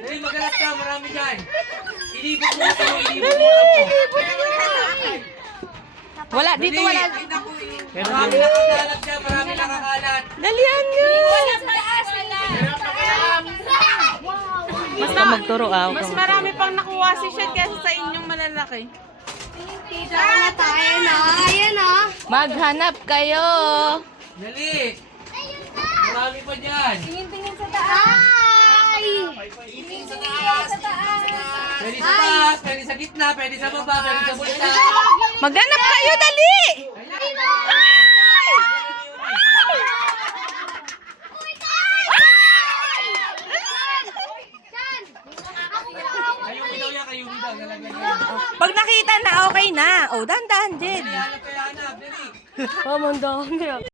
Dali, magalat ka, marami dyan. Ilibot mo ito, ilibot mo ito. Wala, dito wala. Marami nakakalat dyan, marami nakakalat. Dalian nyo. Basta magturo ako. Mas marami pang nakuha si Shed kaysa sa inyong malalaki. Maghanap kayo. Dali. Marami pa dyan. Tingin sa taas. Tingin sa taas. Pwede sa taas, pwede sa gitna, pwede sa baba, pwede sa bulsa. Maghanap kayo, dali. Kayong daw yan, kayong daw. Nalagyan niyo. Pag nakita na, okay na. Oh, dahan-dahan din. Dali, hanap kayo, hanap. Dali. Oh, mandami.